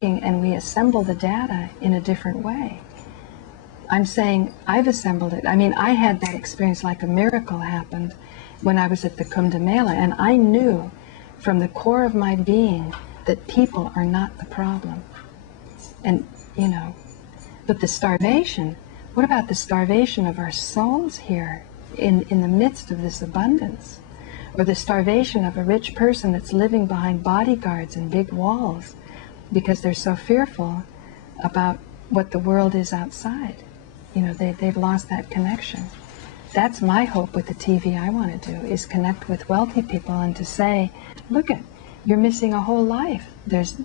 and we assemble the data in a different way. I'm saying I've assembled it. I mean, I had that experience like a miracle happened when I was at the Kumbh Mela, and I knew from the core of my being that people are not the problem. And, you know, but the starvation, what about the starvation of our souls here in the midst of this abundance? Or the starvation of a rich person that's living behind bodyguards and big walls because they're so fearful about what the world is outside. You know, they've lost that connection. That's my hope with the TV I want to do, is connect with wealthy people and to say, look, you're missing a whole life. There's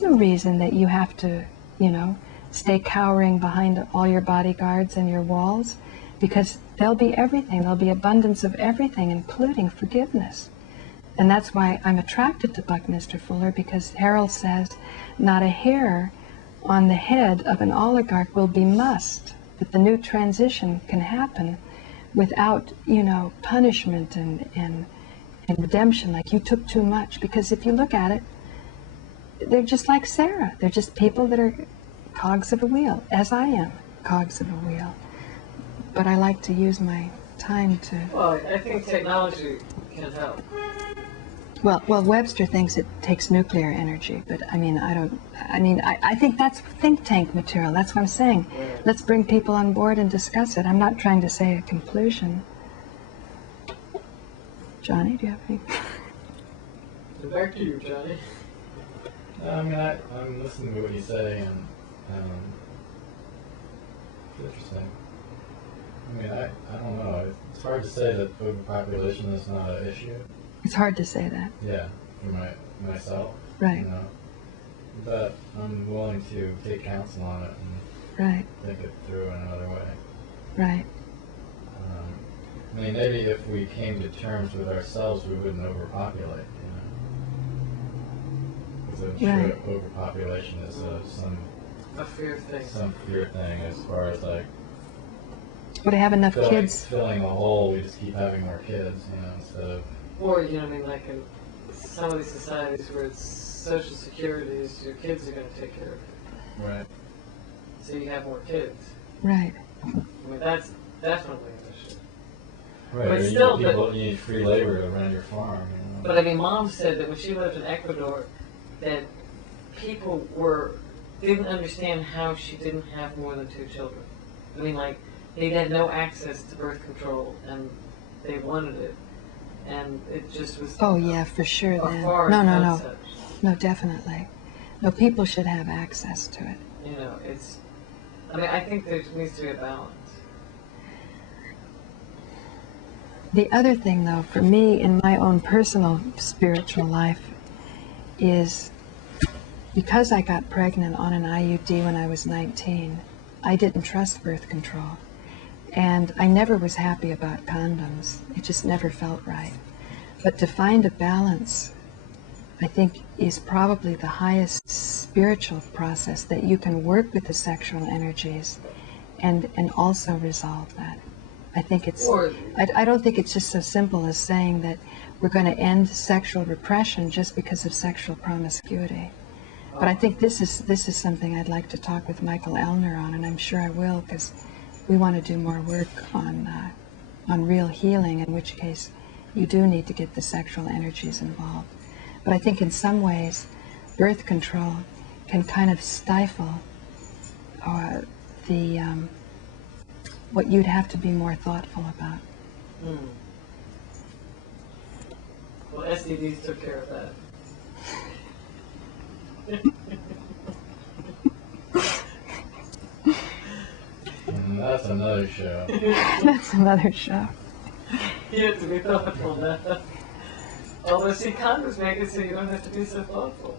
no reason that you have to, you know, stay cowering behind all your bodyguards and your walls, because there'll be everything. There'll be abundance of everything, including forgiveness. And that's why I'm attracted to Buckminster Fuller, because Harold says not a hair on the head of an oligarch will be mussed, that the new transition can happen without, you know, punishment and redemption, like you took too much. Because if you look at it, they're just like Sarah. They're just people that are cogs of a wheel, as I am cogs of a wheel. But I like to use my time to... Well, I think technology can help. Well, Webster thinks it takes nuclear energy, but I mean, I think that's think tank material. That's what I'm saying. Yeah. Let's bring people on board and discuss it. I'm not trying to say a conclusion. Johnny, do you have any? Back to you, Johnny. I mean, I'm listening to what you say, and it's interesting. I mean, I don't know. It's hard to say that overpopulation is not an issue. It's hard to say that. Yeah, for myself. Right. You know? But I'm willing to take counsel on it and right. think it through in another way. Right. I mean, maybe if we came to terms with ourselves, we wouldn't overpopulate, you know? Because I'm sure overpopulation is a fear thing. Some fear thing as far as like... Would I have enough kids? Filling a hole, we just keep having more kids, you know, instead of... Or, you know what I mean, like in some of these societies where it's social security is your kids are going to take care of you. Right. So you have more kids. Right. I mean, that's definitely an issue. Right, but or still, you need free labor to run your farm, you know. But I mean, Mom said that when she lived in Ecuador, that people didn't understand how she didn't have more than 2 children. I mean, like, they had no access to birth control, and they wanted it. And it just was... Oh, yeah, for sure then. No, definitely. No, people should have access to it. You know, it's... I mean, I think there needs to be a balance. The other thing, though, for me in my own personal spiritual life is because I got pregnant on an IUD when I was 19, I didn't trust birth control. And I never was happy about condoms. It just never felt right. But to find a balance, I think, is probably the highest spiritual process, that you can work with the sexual energies and also resolve that. I think it's, I don't think it's just so simple as saying that we're going to end sexual repression just because of sexual promiscuity. But I think this is something I'd like to talk with Michael Elner on, and I'm sure I will, because we want to do more work on real healing, in which case you do need to get the sexual energies involved. But I think in some ways, birth control can kind of stifle what you'd have to be more thoughtful about. Well, STDs took care of that. That's another show. That's another show. You have to be thoughtful now. Although, see, condoms make it so you don't have to be so thoughtful.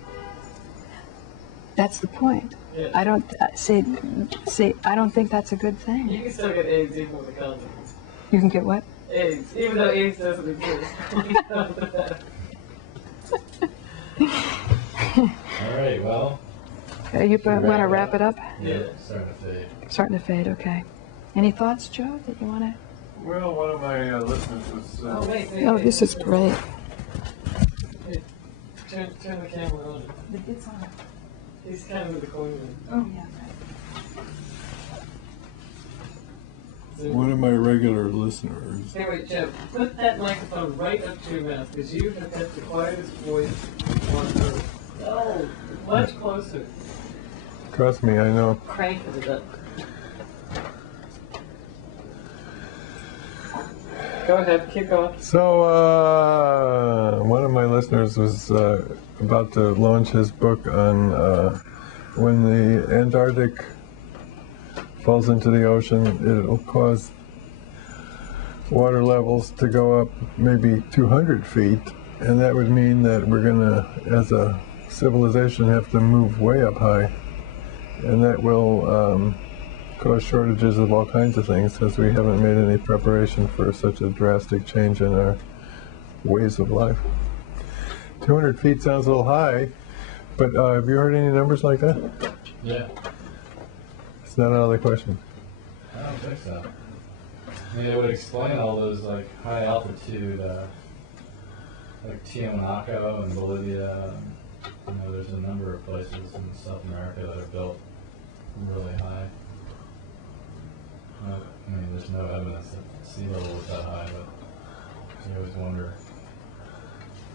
That's the point. Yeah. I don't I don't think that's a good thing. You can still get AIDS even with a condom. You can get what? AIDS, even though AIDS doesn't exist. All right, well. You want to wrap it up? Yeah, starting to fade. Starting to fade, okay. Any thoughts, Joe, that you want to? Well, one of my listeners was... Oh, this is great. Turn the camera on. It's on. He's kind of the queen. Oh, yeah. One of my regular listeners. Hey, wait, Jeff, put that microphone right up to your mouth, because you have got the quietest voice on earth. Oh, much closer. Trust me, I know. Crank it up. Go ahead, kick off. So, one of my listeners was about to launch his book on when the Antarctic falls into the ocean, it'll cause water levels to go up maybe 200 feet, and that would mean that we're going to, as a civilization, have to move way up high, and that will cause shortages of all kinds of things, because we haven't made any preparation for such a drastic change in our ways of life. 200 feet sounds a little high, but have you heard any numbers like that? Yeah. It's not out of the question. I don't think so. I mean, it would explain all those like high altitude, like Tiahuanaco and Bolivia. And, there's a number of places in South America that are built really high. I mean, there's no evidence that sea level is that high, but you always wonder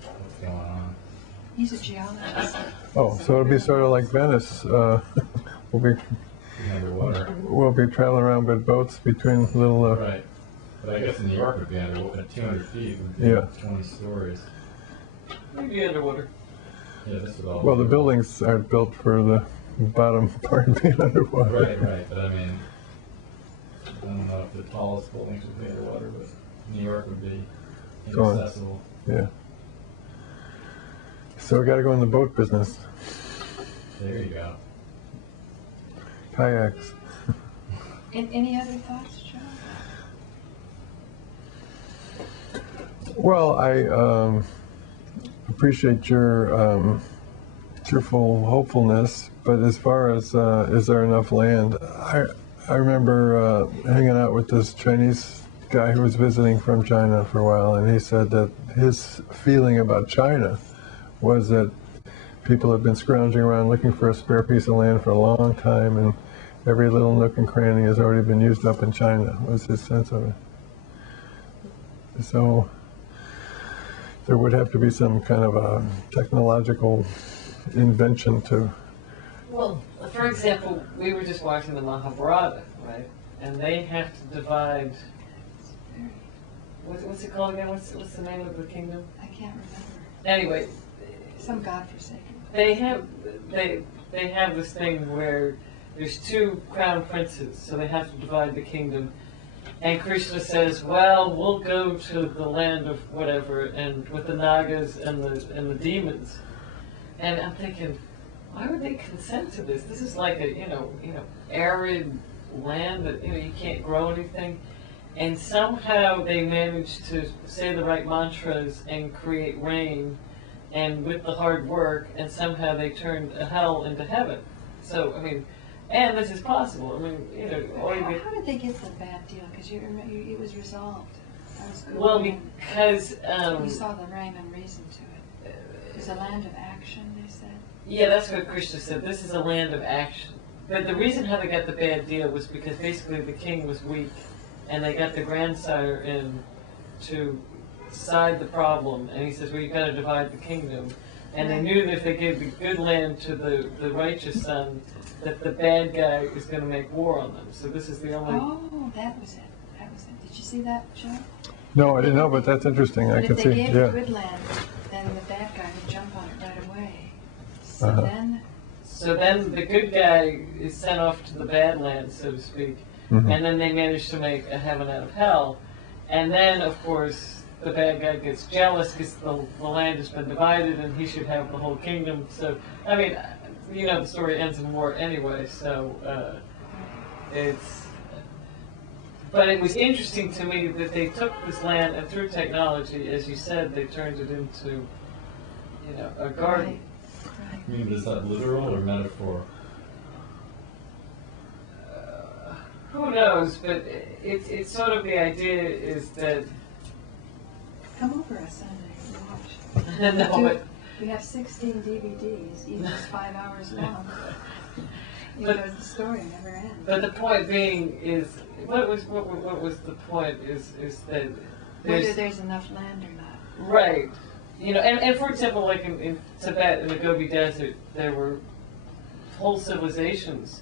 what's going on. He's a geologist. Oh, so it'll be sort of like Venice. Underwater. We'll be traveling around with boats between little. Right. But I guess in New York would be underwater. 200 feet would be 20 stories. Maybe underwater. Yeah, this is all. Well, the buildings aren't built for the bottom part being underwater. Right. But I mean, I don't know if the tallest buildings would be underwater, but New York would be inaccessible. Yeah. So we got to go in the boat business. There you go. Kayaks. Any other thoughts, Joe? Well, I appreciate your cheerful hopefulness, but as far as is there enough land, I remember hanging out with this Chinese guy who was visiting from China for a while, and he said that his feeling about China was that people have been scrounging around looking for a spare piece of land for a long time, and every little nook and cranny has already been used up in China, was his sense of it. So there would have to be some kind of a technological invention to... Well, for example, we were just watching the Mahabharata, right? And they have to divide... What's it called again? What's the name of the kingdom? I can't remember. Anyway... Some godforsaken. They have this thing where there's two crown princes, so they have to divide the kingdom. And Krishna says, well, we'll go to the land of whatever, and with the Nagas and the demons. And I'm thinking, why would they consent to this? This is like a arid land that you can't grow anything. And somehow they managed to say the right mantras and create rain, and with the hard work, and somehow they turned a hell into heaven. So, I mean, and this is possible. I mean, How did they get the bad deal? Because you remember, it was resolved. That was good. Well, because... we saw the rhyme and reason to it. It's a land of action, they said. Yeah, that's what Krishna said. This is a land of action. But the reason how they got the bad deal was because basically the king was weak, and they got the grandsire in to side the problem, and he says, well, you've got to divide the kingdom. And they knew that if they gave the good land to the righteous son, that the bad guy is going to make war on them. So this is the only... Oh, that was it. That was it. Did you see that, Joe? No, I didn't know, but that's interesting. I But can if see. they gave Yeah. the good land, then the bad guy would jump on it right away. So So then the good guy is sent off to the bad land, so to speak, and then they manage to make a heaven out of hell. And then, of course, the bad guy gets jealous because the land has been divided and he should have the whole kingdom. So, I mean, the story ends in war anyway, so but it was interesting to me that they took this land and through technology, as you said, they turned it into, a garden. Right. I mean, is that literal or metaphor? Who knows, but it's sort of the idea is that Come over a Sunday and watch. no, but We have 16 DVDs, each is 5 hours long. But The story never ends. But the point being is, what was the point is that Whether there's enough land or not. right, you know, and for example, like in Tibet, in the Gobi Desert, there were whole civilizations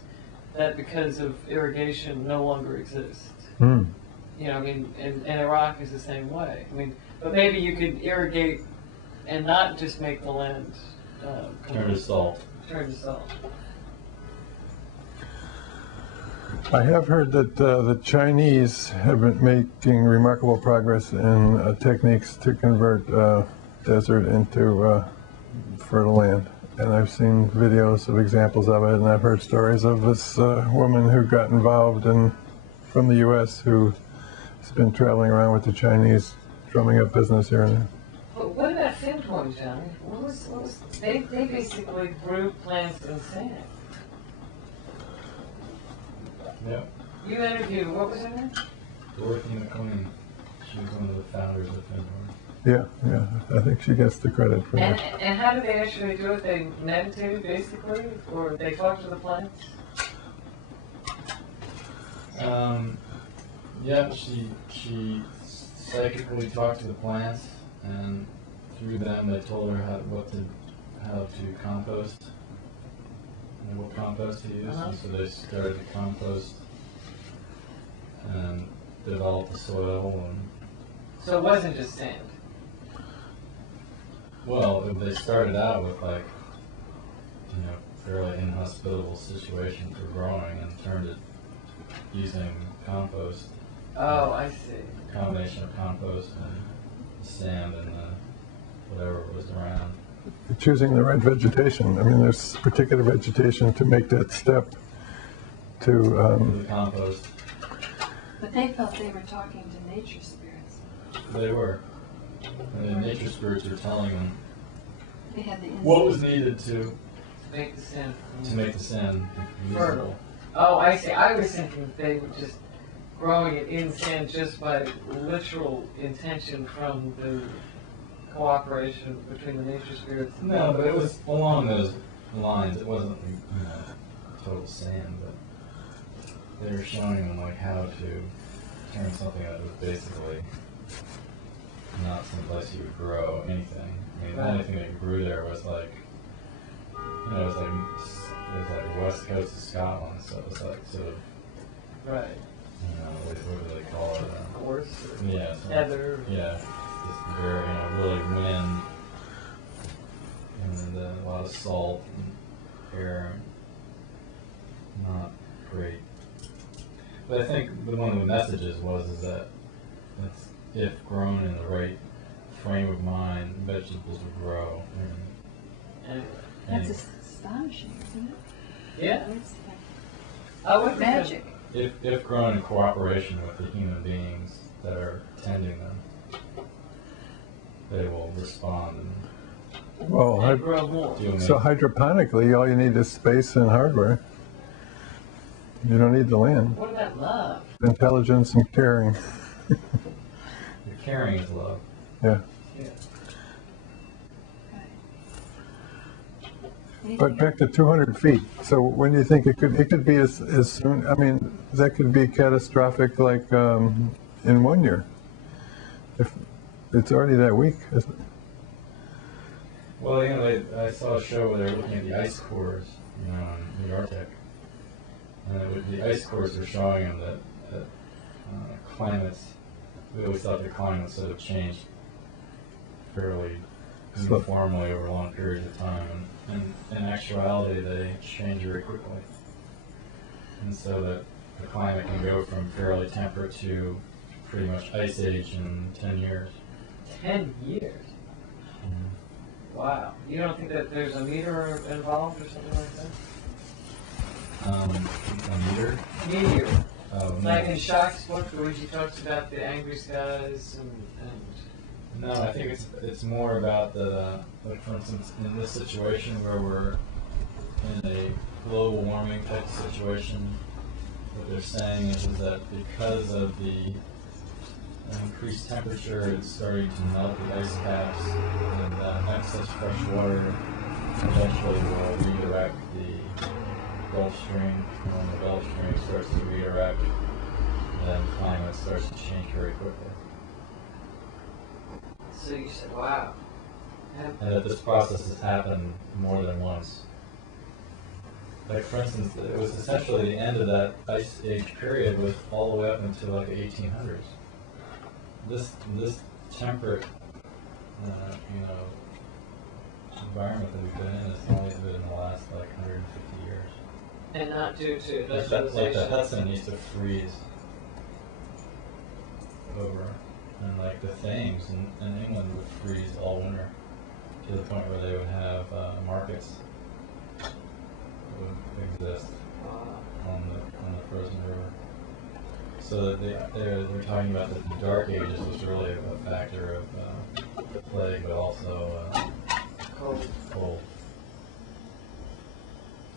that because of irrigation no longer exist. Hmm. You know, I mean, and Iraq is the same way. I mean, but maybe you could irrigate and not just make the land Turn to salt. Turn to salt. I have heard that the Chinese have been making remarkable progress in techniques to convert desert into fertile land. And I've seen videos of examples of it, and I've heard stories of this woman who got involved from the U.S. who has been traveling around with the Chinese, drumming up business here and there. But what about Fincorn, John? They basically grew plants in sand. Yep. You interviewed, what was her name? Dorothy McLean. She was one of the founders of Fincorn. Yeah, I think she gets the credit for that. And how did they actually do it? They meditated basically, or they talked to the plants? Yeah, she psychically talked to the plants, and through them they told her how to compost and what compost to use. And so they started to compost and develop the soil. And So it wasn't just sand. well, they started out with fairly inhospitable situation for growing, and turned it using compost. Oh, I see. Combination of compost and sand and whatever was around. Choosing the right vegetation. I mean, there's particular vegetation to make that step to. The compost. But they felt they were talking to nature spirits. They were. And the nature spirits were telling them They had the what was needed to Make the sand. make the sand usable. Oh, I see. I was thinking they were just growing it in sand just by literal intention from the cooperation between the nature spirits. No, but it was along those lines. It wasn't total sand, but they were showing them how to turn something that was basically not someplace you would grow anything. I mean, the only thing that grew there was it was like west coast of Scotland, so it was sort of, Right. what do they call it? Gorse or Yeah. heather. Yeah. Just very, really wind and a lot of salt and air. Not great. But I think one of the messages is that if grown in the right frame of mind, vegetables will grow. And That's astonishing, isn't it? yeah. It's I like would magic. If grown in cooperation with the human beings that are tending them, they will respond Well, And grow more. and do so hydroponically, all you need is space and hardware. You don't need the land. What about love? Intelligence and caring. Your caring is love. Yeah. Yeah. But back to 200 feet. So when do you think it could be as soon? I mean, that could be catastrophic, like in 1 year. If it's already that weak, isn't it? Well, I saw a show where they were looking at the ice cores, in the Arctic, and the ice cores were showing them that climates. We always thought the climates sort of changed fairly uniformly over long periods of time, and in actuality, they change very quickly, and so that the climate can go from fairly temperate to pretty much ice age in 10 years. 10 years? Wow. You don't think that there's a meter involved or something like that? A meter? Meteor. Oh, no. Like in Shock's book where he talks about the angry skies and No, I think it's more about like for instance, in this situation where we're in a global warming type of situation, what they're saying is that because of the increased temperature, it's starting to melt the ice caps, and excess fresh water eventually will redirect the Gulf Stream. And when the Gulf Stream starts to redirect, then climate starts to change very quickly. So you said, wow. And that this process has happened more than once. Like, for instance, it was essentially the end of that ice age period was all the way up until like the 1800s. This temperate, environment that we've been in has only been in the last like 150 years. And not due to Like industrialization. the Hudson used to freeze over, and like the Thames in England would freeze all winter to the point where they would have markets that would exist on the frozen river. So that they're talking about that the Dark Ages was really a factor of plague, but also cold.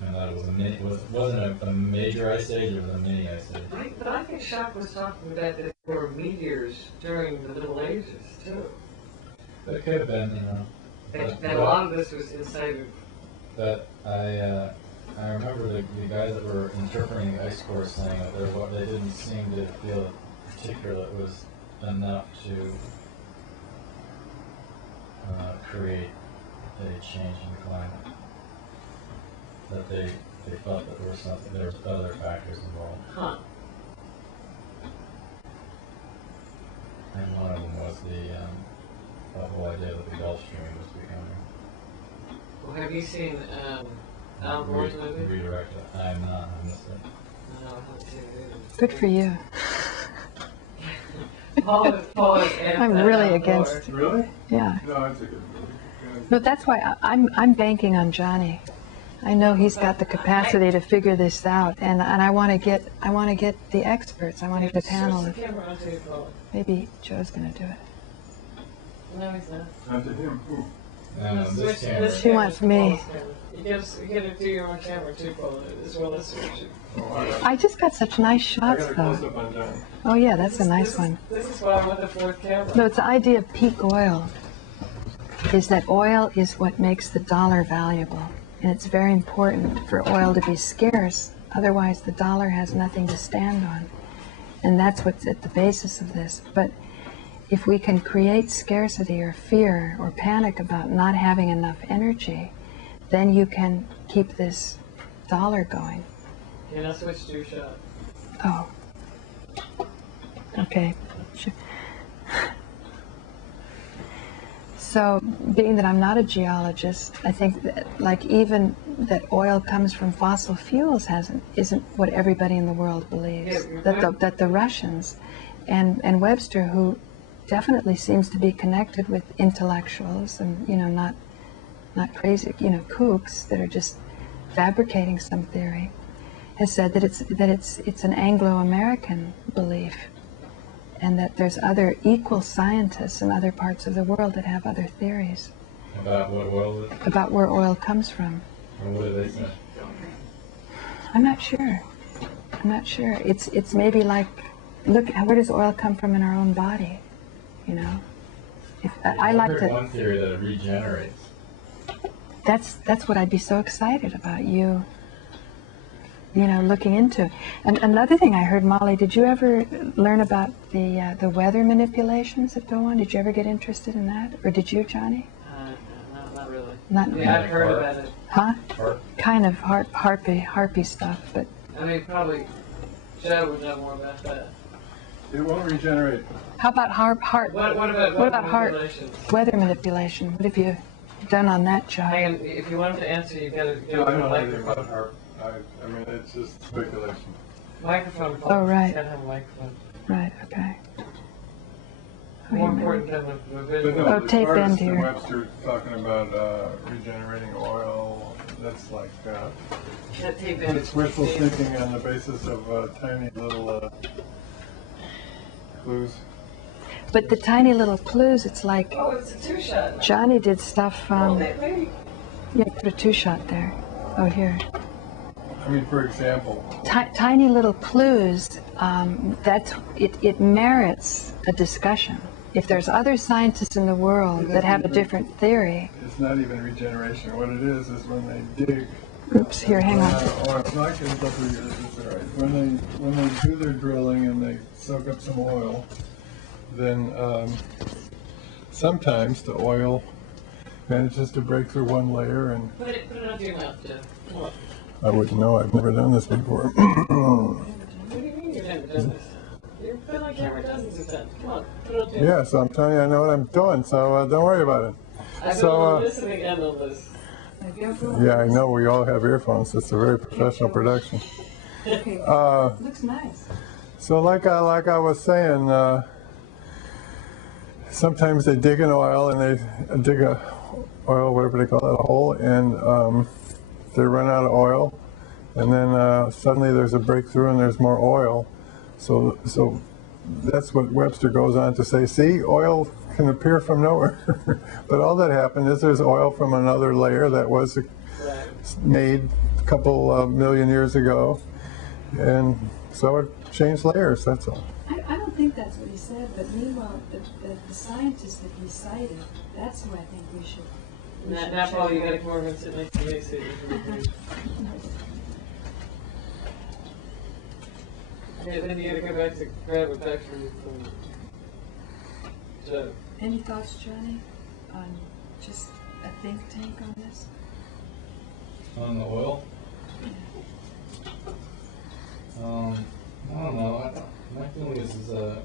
And that it wasn't a major ice age, it was a mini ice age. But I think Shock was talking about that there were meteors during the Middle Ages, too. But it could have been, And a lot of this was inside of... But I remember the guys that were interpreting the ice core saying that they didn't seem to feel that particularly it was enough to create a change in climate. That they felt that there was other factors involved. Huh. And one of them was the whole idea that the Gulf Stream was becoming Well, have you seen Al Gore's movie? redirected. I'm not. I missed it. No, I haven't seen it either. Good for you. Paul is I'm really against it. Really? Yeah. No, it's a good movie. But that's why I'm banking on Johnny. I know he's got the capacity to figure this out, and I want to get the experts. I want to get the panel. Switch the camera onto your phone. Maybe Joe's going to do it. No, he's not. Onto him. Who? This camera. She wants me. You gotta do your own camera too, Paul, as well as switch it. I just got such nice I shots, got a though. close-up on Johnny. Oh yeah, that's a nice one. This is why I want the fourth camera. No, it's the idea of peak oil. Is that oil is what makes the dollar valuable, and it's very important for oil to be scarce. Otherwise, the dollar has nothing to stand on, and that's what's at the basis of this. But if we can create scarcity or fear or panic about not having enough energy, then you can keep this dollar going. Yeah, now switch to your shot. Oh. Okay. Sure. So, being that I'm not a geologist, I think that, like, even that oil comes from fossil fuels isn't what everybody in the world believes. Yeah, That the Russians and Webster, who definitely seems to be connected with intellectuals and not crazy kooks that are just fabricating some theory, has said that it's an Anglo-American belief, and that there's other equal scientists in other parts of the world that have other theories About what oil is? about where oil comes from. Or what do they say? I'm not sure. It's maybe like, look, where does oil come from in our own body? I like heard to. one theory that it regenerates. That's what I'd be so excited about you looking into. And another thing I heard, Molly, did you ever learn about the weather manipulations that go on? Did you ever get interested in that, or did you, Johnny? Not really. Not. Yeah, I've heard about it. Huh? Harp. Kind of harpy stuff, but I mean, probably Joe would know more about that. It won't regenerate. how about What about heart manipulations? weather manipulation? What have you done on that, Joe? Hang on, if you want him to answer, you gotta No, I don't know a anything about microphone. harp. I mean, it's just speculation. Microphone. Paul. Oh, right. He's gotta have a microphone. Right. Okay. More Wait a minute. important than the But visual. no, Oh, as tape far as end the here. Webster talking about regenerating oil, that's like That tape in. it's wishful thinking on the basis of tiny little clues. But the tiny little clues, it's like Oh, it's a two-shot. Johnny did stuff. Well, maybe. Yeah, put a 2-shot there. Oh, here. I mean, for example. Tiny little clues, it merits a discussion. If there's other scientists in the world that have a different theory. It's not even regeneration. What it is when they dig. Oops, here, hang on. No, I can go through yours, it's all right. When they do their drilling and they soak up some oil, then sometimes the oil manages to break through one layer and... Put it under your mouth, Joe. Come on. I wouldn't know, I've never done this before. What do you mean you've never done this? You've been on camera dozens of times. Come on, put it on camera. Yeah, so I'm telling you, I know what I'm doing, so don't worry about it. I've been listening and on this. Yeah, I know, we all have earphones. It's a very professional production. Okay. Looks nice. So like I was saying, sometimes they dig an oil and they dig a oil, whatever they call it, a hole, and they run out of oil, and then suddenly there's a breakthrough and there's more oil. So that's what Webster goes on to say. See, oil can appear from nowhere, but all that happened is there's oil from another layer that was made a couple million years ago, and so it changed layers. That's all. I don't think that's what he said, but meanwhile, the scientists that he cited, that's who I think we should. Now, Paul, you got to come over and sit next to me so you can Okay, then you got to go back to grab a back from Joe. Any thoughts, Johnny, on just a think tank on this? On the oil? I don't know. My feeling is the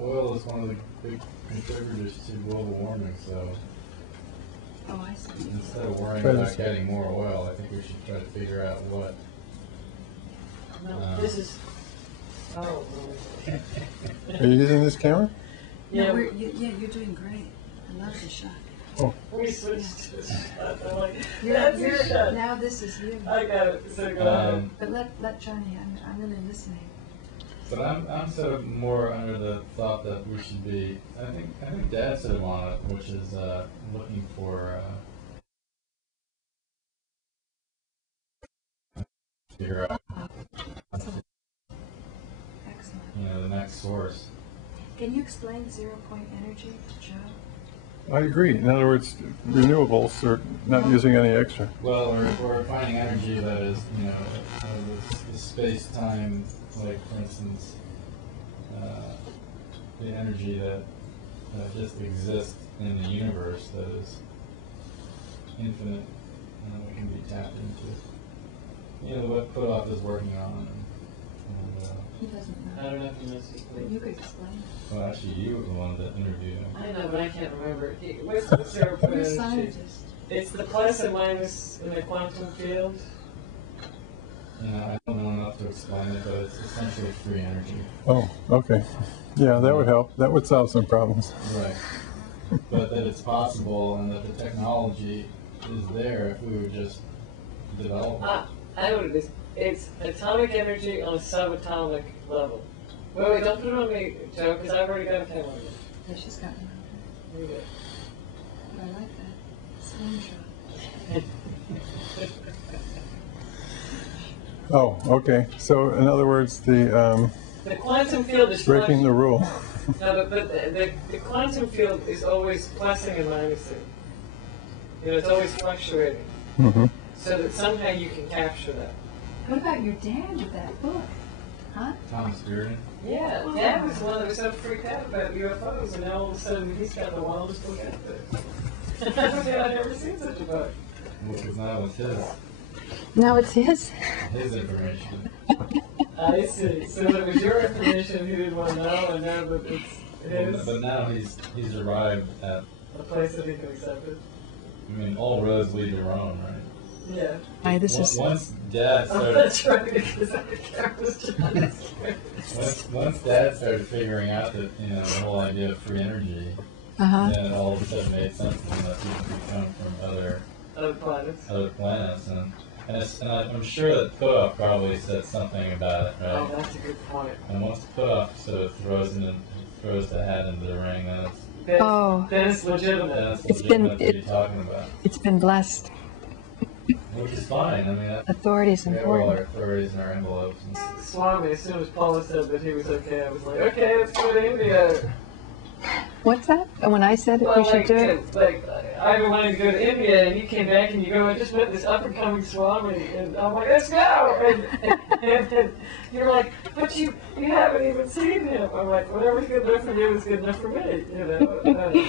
oil is one of the big contributors to global warming, so Oh, I see. instead of worrying about getting more oil, I think we should try to figure out what. No, this is. Oh. Are you using this camera? Yeah, No, you're doing great. I love the shot. Oh. we switched to shot. I'm like, You're, that's a shot. now this is you. I got it. So go ahead. But let Johnny. I'm really listening. But I'm sort of more under the thought that we should be. I think Dad said him on it, which is looking for figure out Excellent. the next source. Can you explain 0-point energy, Joe? I agree. In other words, renewables are not using any extra. Well, we're finding energy that is the space-time, like for instance, the energy that just exists in the universe that is infinite, we can be tapped into. What Putoff is working on. He doesn't know. I don't know if you know this. But you could explain. Well, actually, you were the one that interviewed him. I know, but I can't remember. What's the 0-point You're a energy? scientist. It's the plus and minus in the quantum field. I don't know enough to explain it, but it's essentially free energy. Oh, okay. Yeah, that would help. That would solve some problems. Right. But that it's possible and that the technology is there if we would just develop it. I know what it is. It's atomic energy on a subatomic level. Wait, don't put it on me, Joe, because I've already got a camera on you. Yeah, she's got one. Here you go. But I like that. Slingshot. Oh, okay. So in other words, the quantum field is breaking the rule. No, but the quantum field is always plusing and minusing. It's always fluctuating. Mm-hmm. So that somehow you can capture that. What about your dad with that book? Huh? Thomas Bearden. Yeah, Dad was the one that was so freaked out about UFOs, and now all of a sudden he's got the wildest book out there. I've never seen such a book. Because that was his His information. I see. So it was your information he didn't want to know, and now that it's his, But now he's arrived at. a place that he can accept it. I mean, all roads lead to Rome, right? Yeah. Hi, this is. Once Dad Oh, started. that's right, because the camera's just Once Dad started figuring out that the whole idea of free energy, then it all of a sudden made sense to him that people could come from other planets. other planets, and I'm sure that Putoff probably said something about it, Oh, right? that's a good point. And once Putoff sort of throws the hat into the ring, then Then, Oh. then it's legitimate. it's It's been- legitimate to be talking about. It's been blessed. Which is fine. I mean, Authority is we have all our important. authorities in our envelopes. And Swami, as soon as Paula said that he was okay, I was like, okay, let's go to India. What's that? And when I said we Well, should like, do it? like, I've been wanting to go to India, and you came back and you go, I just met this up-and-coming Swami, and I'm like, let's go! And you're like, but you haven't even seen him. I'm like, whatever's good enough for you is good enough for me, you know?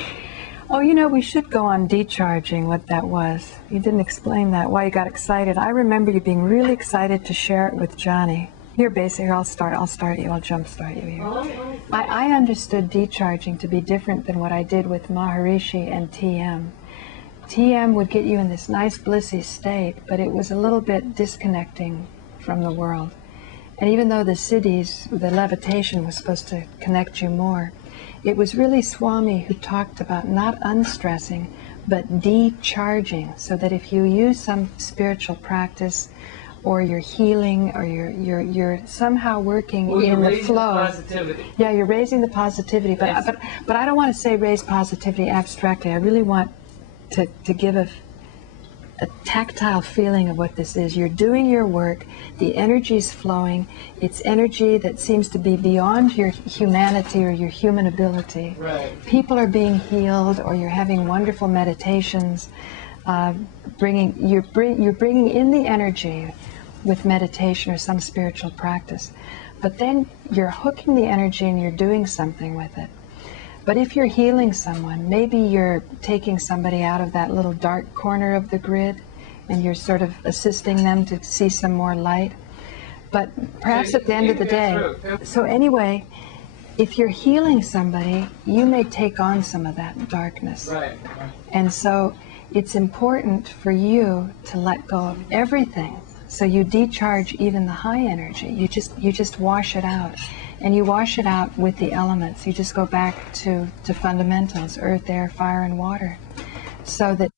Oh, you know, we should go on decharging what that was. You didn't explain that, why you got excited. I remember you being really excited to share it with Johnny. Here, basically, I'll start you. I'll jumpstart you here. I understood decharging to be different than what I did with Maharishi and TM. TM would get you in this nice blissy state, but it was a little bit disconnecting from the world. And even though the siddhis, the levitation, was supposed to connect you more, it was really Swami who talked about not unstressing, but decharging, so that if you use some spiritual practice, or you're healing, or you're somehow working in the flow. Positivity. Yeah, you're raising the positivity, but I don't want to say raise positivity abstractly. I really want to give a tactile feeling of what this is. You're doing your work, the energy's flowing, it's energy that seems to be beyond your humanity or your human ability. Right. People are being healed, or you're having wonderful meditations, you're bringing in the energy with meditation or some spiritual practice. But then you're hooking the energy and you're doing something with it. But if you're healing someone, maybe you're taking somebody out of that little dark corner of the grid and you're sort of assisting them to see some more light. But perhaps at the end of the day, so anyway, if you're healing somebody, you may take on some of that darkness. Right. And so it's important for you to let go of everything. So you decharge even the high energy. You just wash it out. And you wash it out with the elements. You just go back to fundamentals, earth, air, fire, and water. So that